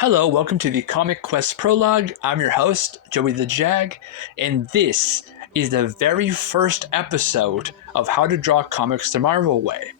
Hello, welcome to the Comic Quest Prologue. I'm your host, Joey The JAG, and this is the very first episode of How to Draw Comics the Marvel Way,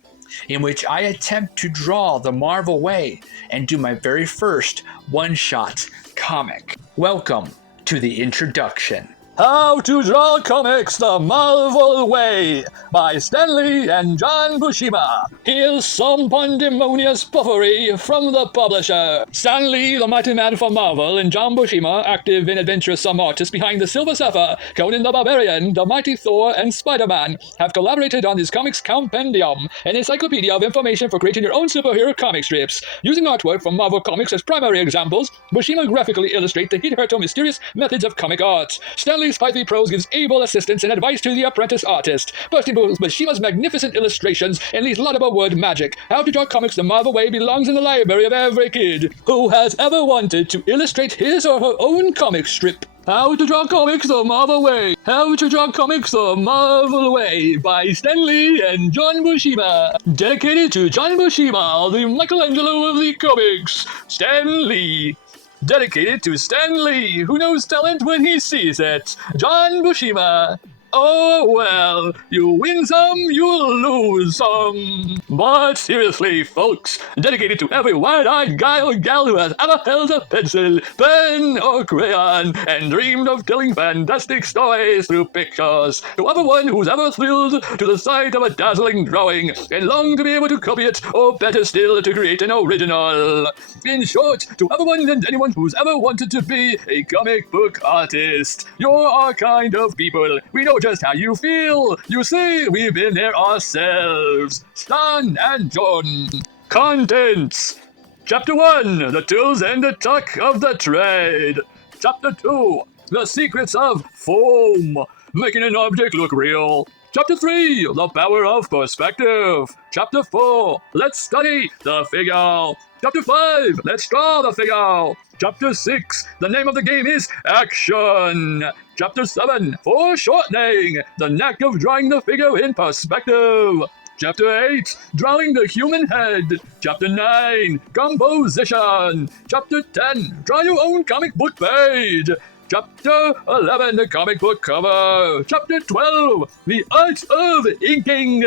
in which I attempt to draw the Marvel way and do my very first one-shot comic. Welcome to the introduction. How to Draw Comics the Marvel Way by Stan Lee and John Buscema. Here's some pandemonious puffery from the publisher. Stan Lee, the mighty man for Marvel, and John Buscema, active and adventuresome artists behind the Silver Surfer, Conan the Barbarian, the Mighty Thor, and Spider-Man, have collaborated on this comics compendium, an encyclopedia of information for creating your own superhero comic strips. Using artwork from Marvel Comics as primary examples, Buscema graphically illustrates the hitherto mysterious methods of comic art. Stan Lee's Spitefully Prose gives able assistance and advice to the apprentice artist. Bursting with Buscema's magnificent illustrations and Lee's laudable word magic, How to Draw Comics the Marvel Way belongs in the library of every kid who has ever wanted to illustrate his or her own comic strip. How to Draw Comics the Marvel Way. How to Draw Comics the Marvel Way by Stan Lee and John Buscema. Dedicated to John Buscema, the Michelangelo of the comics. Stan Lee. Dedicated to Stan Lee, who knows talent when he sees it. John Buscema. Oh well, you win some, you lose some. But seriously, folks, dedicated to every wide-eyed guy or gal who has ever held a pencil, pen, or crayon, and dreamed of telling fantastic stories through pictures. To everyone who's ever thrilled to the sight of a dazzling drawing and longed to be able to copy it, or better still, to create an original. In short, to everyone and anyone who's ever wanted to be a comic book artist. You're our kind of people. We know just how you feel. You see, we've been there ourselves. Stan and John. Contents. Chapter 1, The Tools and the Tuck of the Trade. Chapter 2, The Secrets of Foam, making an object look real. Chapter 3, The Power of Perspective. Chapter 4, Let's Study the Figure. Chapter 5, Let's Draw the Figure. Chapter 6, the name of the game is Action. Chapter 7, Foreshortening, the knack of drawing the figure in perspective. Chapter 8, Drawing the Human Head. Chapter 9, Composition. Chapter 10, Draw Your Own Comic Book Page. Chapter 11, the comic book cover. Chapter 12, the art of inking.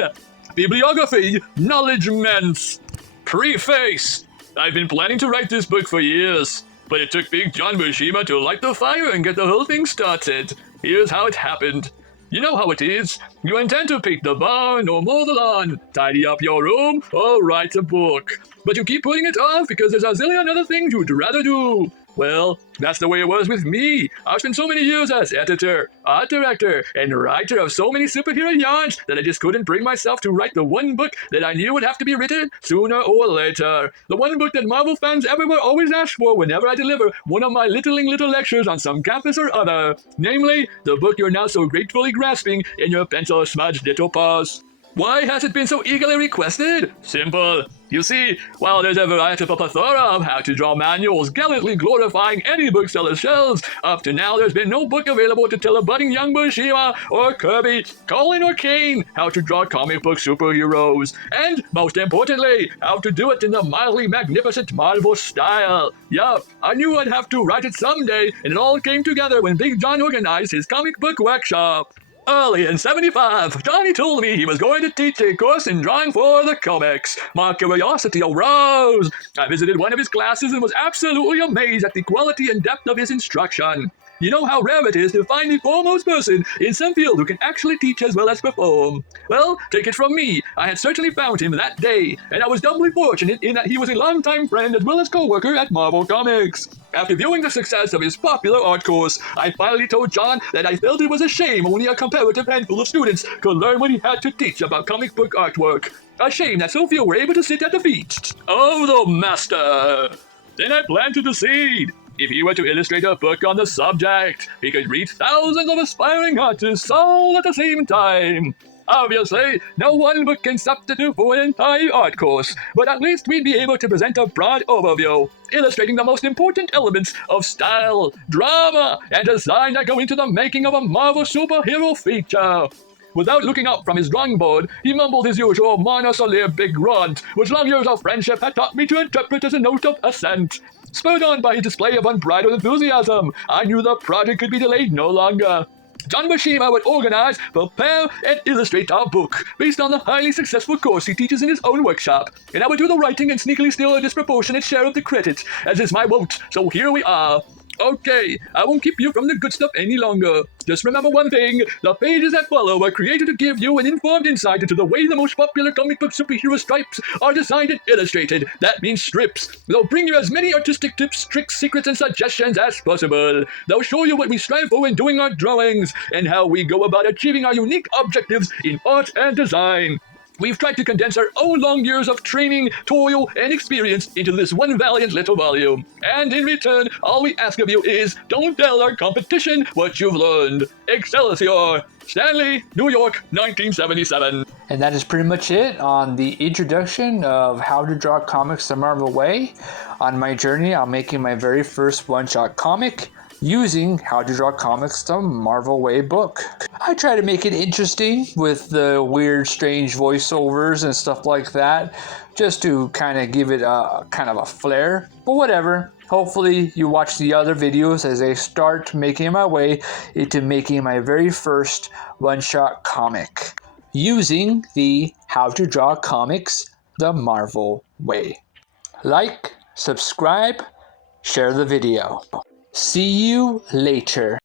Bibliography, Knowledgements. Preface. I've been planning to write this book for years, but it took Big John Buscema to light the fire and get the whole thing started. Here's how it happened. You know how it is. You intend to paint the barn or mow the lawn, tidy up your room, or write a book. But you keep putting it off because there's a zillion other things you'd rather do. Well, that's the way it was with me. I've spent so many years as editor, art director, and writer of so many superhero yarns that I just couldn't bring myself to write the one book that I knew would have to be written sooner or later. The one book that Marvel fans everywhere always ask for whenever I deliver one of my little lectures on some campus or other. Namely, the book you're now so gratefully grasping in your pencil-smudged little paws. Why has it been so eagerly requested? Simple. You see, while there's a veritable plethora of how-to-draw manuals gallantly glorifying any bookseller's shelves, up to now there's been no book available to tell a budding young Buscema or Kirby, Colin or Kane how to draw comic book superheroes, and, most importantly, how to do it in the mildly magnificent Marvel style. Yup, I knew I'd have to write it someday, and it all came together when Big John organized his comic book workshop. Early in '75, Johnny told me he was going to teach a course in drawing for the comics. My curiosity arose. I visited one of his classes and was absolutely amazed at the quality and depth of his instruction. You know how rare it is to find the foremost person in some field who can actually teach as well as perform. Well, take it from me, I had certainly found him that day, and I was doubly fortunate in that he was a longtime friend as well as co-worker at Marvel Comics. After viewing the success of his popular art course, I finally told John that I felt it was a shame only a comparative handful of students could learn what he had to teach about comic book artwork. A shame that so few were able to sit at the feet of the master. Then I planned to proceed. If he were to illustrate a book on the subject, he could reach thousands of aspiring artists all at the same time. Obviously, no one book can substitute for an entire art course, but at least we'd be able to present a broad overview, illustrating the most important elements of style, drama, and design that go into the making of a Marvel superhero feature. Without looking up from his drawing board, he mumbled his usual monosyllabic grunt, which long years of friendship had taught me to interpret as a note of assent. Spurred on by his display of unbridled enthusiasm, I knew the project could be delayed no longer. John Bashima would organize, prepare, and illustrate our book based on the highly successful course he teaches in his own workshop, and I would do the writing and sneakily steal a disproportionate share of the credit, as is my wont, so here we are. Okay, I won't keep you from the good stuff any longer. Just remember one thing, the pages that follow were created to give you an informed insight into the way the most popular comic book superhero stripes are designed and illustrated. That means strips. They'll bring you as many artistic tips, tricks, secrets, and suggestions as possible. They'll show you what we strive for when doing our drawings, and how we go about achieving our unique objectives in art and design. We've tried to condense our own long years of training, toil, and experience into this one valiant little volume. And in return, all we ask of you is, don't tell our competition what you've learned. Excelsior! Stanley, New York, 1977. And that is pretty much it on the introduction of how to draw comics the Marvel way. On my journey, I'm making my very first one-shot comic using How to Draw Comics the Marvel Way book. I try to make it interesting with the weird, strange voiceovers and stuff like that, just to kind of give it a kind of a flair. But whatever. Hopefully you watch the other videos as I start making my way into making my very first one-shot comic using the How to Draw Comics the Marvel Way. Like, subscribe, share the video. See you later.